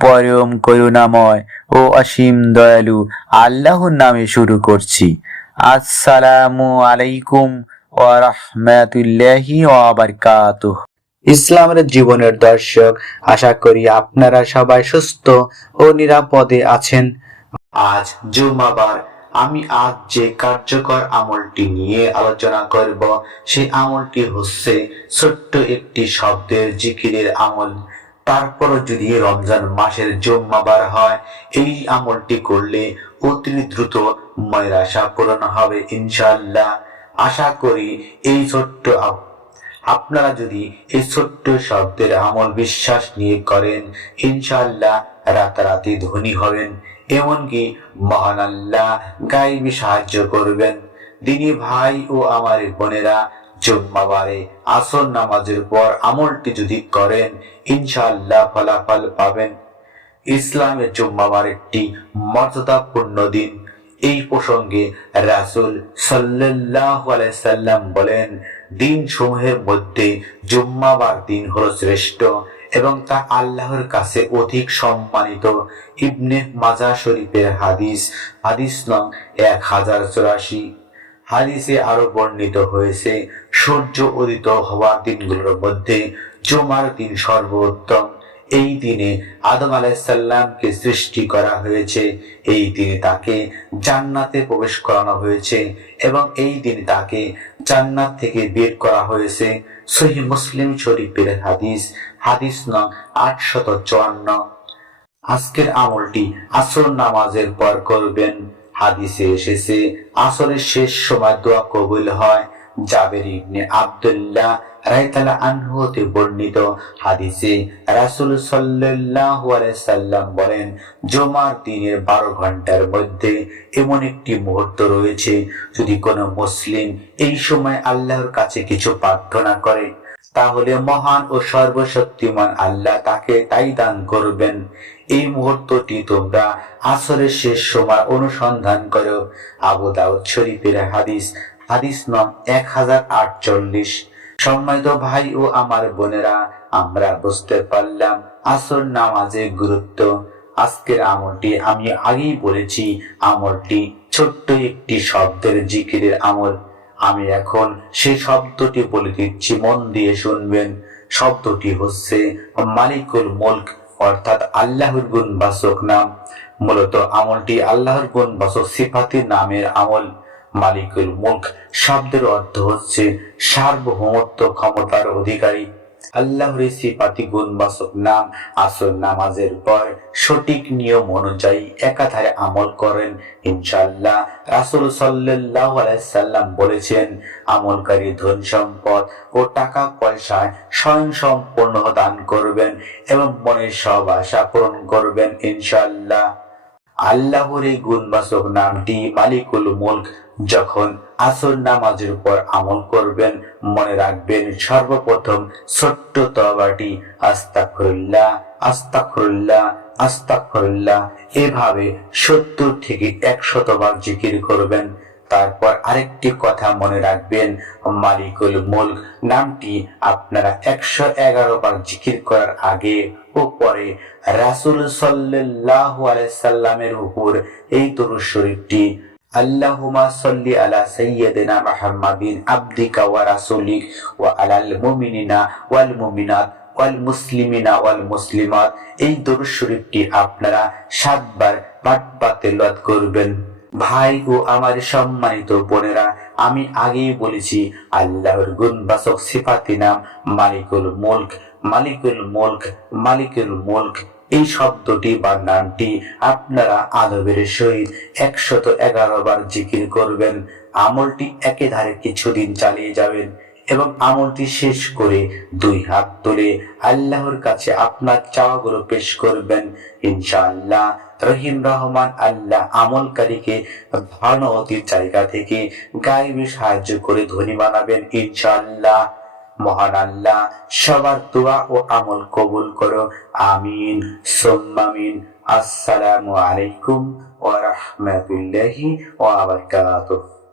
পরম করুণাময় ও অসীম দয়ালু আল্লাহর নামে শুরু করছি। আসসালামু আলাইকুম ও রহমাতুল্লাহি ইসলামের জীবনের দর্শক, আশা করি আপনারা সবাই সুস্থ ও নিরাপদে আছেন। আজ জুমাবার আমি আজ যে কার্যকর আমলটি নিয়ে আলোচনা করব সেই আমলটি হচ্ছে ছোট্ট একটি শব্দের জিকিরের আমল। তারপরও যদি রমজান মাসের জুম্মাবার হয়, এই আমলটি করলে অতি দ্রুত ময়ের আশা পূরণ হবে ইনশাল্লাহ আশা করি এই ছোট্ট আপনারা যদি এই ছোট্ট শব্দের আমল বিশ্বাস নিয়ে করেন ইনশাল্লাহ রাতারাতি ধনী হবেন। এমনকি মহান আল্লাহ গাইবি সাহায্য করবেন। দিনী ভাই ও আমার বোনেরা, জুম্মাবারে আসর নামাজের পর আমলটি যদি করেন, ইনশাআল্লাহ ফলাফল পাবেন। ইসলামের জুম্মাবার একটি মর্যাদাপূর্ণ দিন। এই প্রসঙ্গে রাসূল আলাইহি সাল্লাম বলেন দিন সমূহের মধ্যে জুম্মাবার দিন হল শ্রেষ্ঠ। এবং তা আল্লাহর কাছে অধিক সম্মানিত। ইবনে মাজা শরীফের হাদিস হাদিস নং এক হাজার চুরাশি। হাদিসে আরও বর্ণিত হয়েছে, সূর্য উদিত হওয়ার দিনগুলোর মধ্যে জুমার দিন সর্বোত্তম। এই দিনে আদম আলাইসাল্লামকে সৃষ্টি করা হয়েছে। এই দিনে তাকে জান্নাতে প্রবেশ করানো হয়েছে এবং এই দিনে তাকে জান্নাত থেকে বের করা হয়েছে। সহি মুসলিম শরীফের হাদিস হাদিস নং আটশত চুয়ান্ন। আজকের আমলটি আসর নামাজের পর করবেন। হাদিসে এসেছে, আসরের শেষ সময় দোয়া কবুল হয়। জাবের ইবনে আব্দুল্লাহ রায়তালা আনহু হতে বর্ণিত হাদিসে রাসুল আলাইহি সাল্লাম বলেন, জমার দিনের বারো ঘণ্টার মধ্যে এমন একটি মুহূর্ত রয়েছে, যদি কোনো মুসলিম এই সময় আল্লাহর কাছে কিছু প্রার্থনা করে। তাহলে মহান ও সর্বশক্তিমান আল্লাহ তাকে তাই দান করবেন। এই মুহূর্তটি তোমরা আসরের শেষ সময় অনুসন্ধান করো। আবু দাউদ শরীফের হাদিস হাদিস নং এক হাজার আটচল্লিশ। সম্মানিত ভাই ও আমার বোনেরা, আমরা বুঝতে পারলাম আসর নামাজের গুরুত্ব। আজকের আমলটি আমি আগেই বলেছি, আমলটি ছোট্ট একটি শব্দের জিকিরের আমল। আমি এখন সেই শব্দটি বলে দিচ্ছি, মন দিয়ে শুনবেন। শব্দটি হচ্ছে মালিকুল মুলক, অর্থাৎ আল্লাহর গুণ বাসক নাম। মূলত আমলটি আল্লাহর গুণ বাসক সিফাতি নামের আমল। মালিকুল মুলক শব্দের অর্থ হচ্ছে সার্বভৌমত্ব ক্ষমতার অধিকারী। আল্লাহর সিফাতি গুণবাচক নাম আসর নামাজের পর সঠিক নিয়ম অনুযায়ী একাধারে আমল করেন। ইনশাআল্লাহ রাসুল আলাইহি সাল্লাম বলেছেন, আমলকারী ধন সম্পদ ও টাকা পয়সায় স্বয়ং সম্পূর্ণ দান করবেন এবং মনের সব আশা পূরণ করবেন ইনশাআল্লাহ। আল্লাহর এই গুণবাচক নামটি মালিকুল মুলক যখন আসর নামাজের উপর আমল করবেন, মনে রাখবেন সর্বপ্রথম ছোট্ট তবাটি আস্তাকরুল্লাহ আস্তাকরুল্লাহ আস্তাকরুল্লাহ এভাবে সত্তর থেকে একশত বার জিকির করবেন। তারপর আরেকটি কথা মনে রাখবেন, মালিকুল মুলক, নামটি আপনারা একশো এগারো বার জিকির করার আগে ও পরে রাসূল সাল্লাল্লাহু আলাইহি সাল্লামের উপর এই দরুদ শরীফটি আল্লাহুমা সাল্লি আলা সাইয়্যিদিনা মুহাম্মাদিন আবদিকা ওয়া রাসূলিক ওয়া আলাল মুমিনিনা ওয়াল মুমিনাত ওয়াল মুসলিমিনা ওয়াল মুসলিমাত, এই দরুদ শরীফটি আপনারা সাতবার পাঠ তেলাওয়াত করবেন। ভাই ও আমার সম্মানিত বোনেরা, আমি আগেই বলেছি, আল্লাহর গুণবাচক সিফাতি নাম মালিকুল মুলক মালিকুল মুলক মালিকুল মুলক। এই শব্দটি বা নামটি আপনারা আদবের সহিত একশত এগারো বার জিকির করবেন। আমলটি একেধারে কিছুদিন চালিয়ে যাবেন। এবং আমলটি শেষ করে দুই হাত তুলে আল্লাহর কাছে আপনার চাওয়াগুলো পেশ করবেন। ইনশাআল্লাহ, রহিম রহমান আল্লাহ আমলকারীকে ধনতির জায়গা থেকে গায়েবী সাহায্য করে ধনী বানাবেন। ইনশাআল্লাহ, মহান আল্লাহ, সবার দোয়া ও আমল কবুল করো। আমিন সোম্মামিন আসসালামু আলাইকুম ওয়া রাহমাতুল্লাহি ওয়া বারাকাতুহু।